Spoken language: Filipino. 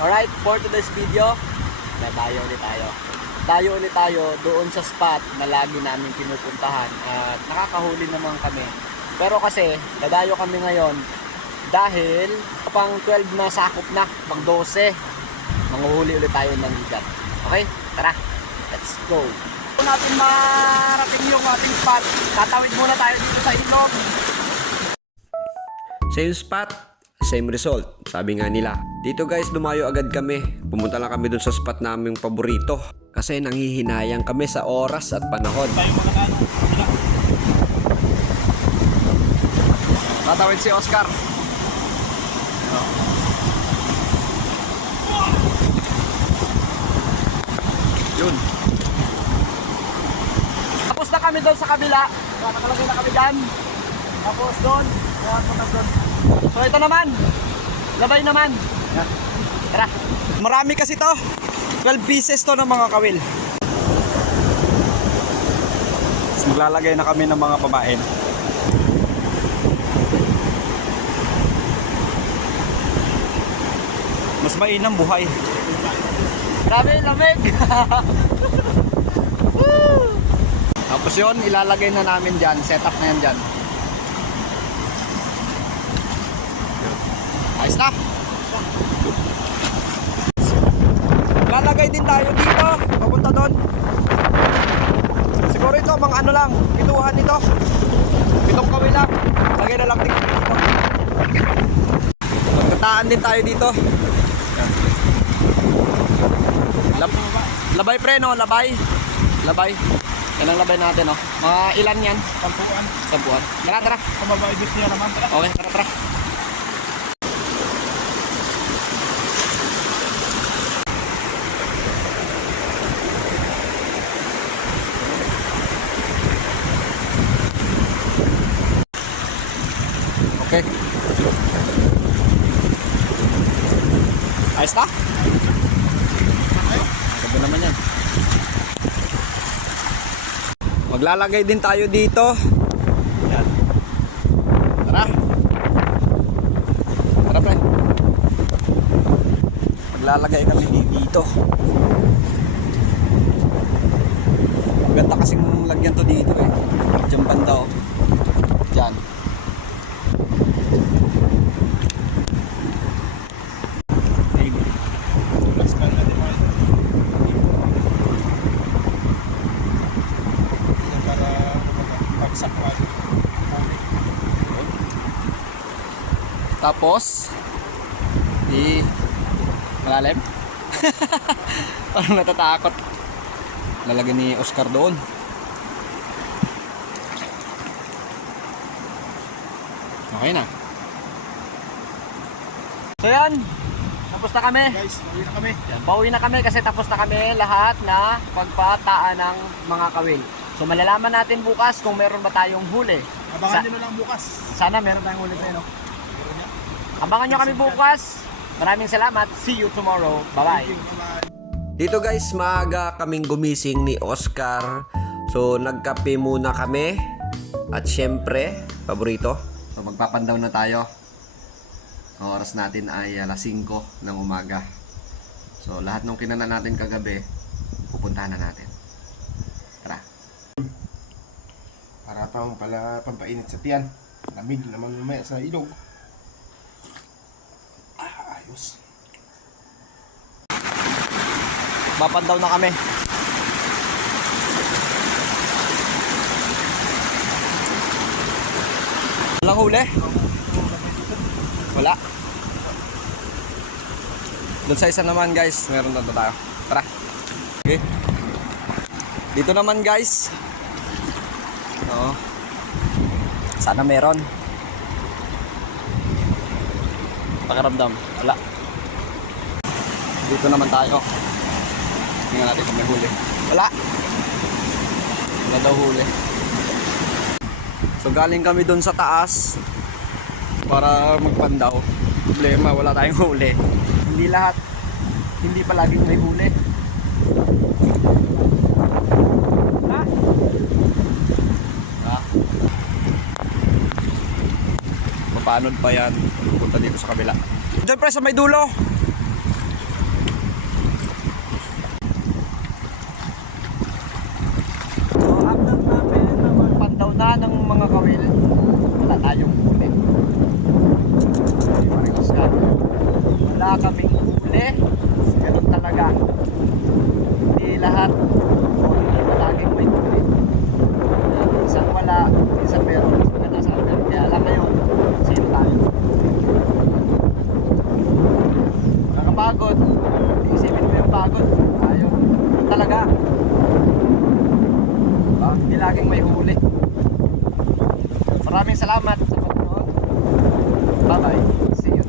Alright, for today's video, dadayo ulit tayo. Dayo ulit tayo doon sa spot na lagi namin pinupuntahan at nakakahuli naman kami. Pero kasi, dadayo kami ngayon dahil pang 12 na sakop na, pang 12. Manguhuli ulit tayo ng igat. Okay? Tara, let's go. Kung natin marating yung ating spot, tatawid muna tayo dito sa ilog. Same spot, same result. Sabi nga nila. Dito guys, lumayo agad kami. Pumunta lang kami dun sa spot naming paborito. Kasi nanghihinayang kami sa oras at panahon. Tatawid si Oscar. Yun. Tapos na kami doon sa kabila. Nakalagay na kami dyan. Tapos doon. So ito naman. Labay naman. Tara. Marami kasi to. 12 pieces to ng mga kawil. Tapos maglalagay na kami ng mga pamain. Mas mainam buhay. Grabe, lamig. Tapos yun, ilalagay na namin dyan. Setup na yan dyan. Ayos na. Lalagay din tayo dito. Papunta doon. Siguro ito, mga ano lang. Pituhan nito. Pitong kawil lang. Lagay na lang dito. Magkataan din tayo dito. Labay pre, no? Labay. Labay. Yan ang labay natin, no? Mga ilan yan? 10. 10. Tara, tara. Kumabay gusto niya naman. Okay, tara, tara. Okay. Ayos na? Ganda naman yan. Maglalagay din tayo dito. Yan. Tara. Tara pre. Maglalagay kami dito. Maganda kasing lagyan to dito eh. Diyan banda oh. Diyan. Tapos di malalim. Parang natatakot. Lalagyan ni Oscar doon. Okay na. So yan, tapos na kami. Guys, uwi na kami. Yan, pauwi na kami kasi tapos na kami lahat na pagpataan ng mga kawil. So malalaman natin bukas kung meron ba tayong huli. Abangan nyo na lang bukas. Sana meron tayong huli tayo, no? Abangan nyo kami bukas. Maraming salamat. See you tomorrow. Bye-bye. Dito guys, maaga kaming gumising ni Oscar. So nagkape muna kami. At syempre, paborito. So magpapandaw na tayo. Ang oras natin ay alas 5 ng umaga. So lahat ng kinana natin kagabi, pupuntahan na natin. Tara. Para pala pampainit sa tiyan. Lamig naman mamaya sa ilog. Ayos. Mapandaw na kami. Walang huli? Wala. Doon sa isa naman guys, meron na tayo. Tara. Okay. Dito naman guys. Oo. Sana meron. Pakiramdam. Wala. Dito naman tayo. Tingnan natin kung may huli. Wala. Wala daw huli. So galing kami doon sa taas para magpandaw. Problema, wala tayong huli. Hindi lahat. Hindi palaging may huli. Ha? Ha? Papanod pa yan. Punta dito sa kabila. Diyan pre sa may dulo. minsan meron, mas maganda sa akin. Kaya alam ngayon, sino tayo. Nakapagod, isipin mo yung pagod. Tayo, yun talaga. Hindi laging may huli. Maraming salamat sa panonood. Bye bye. See you.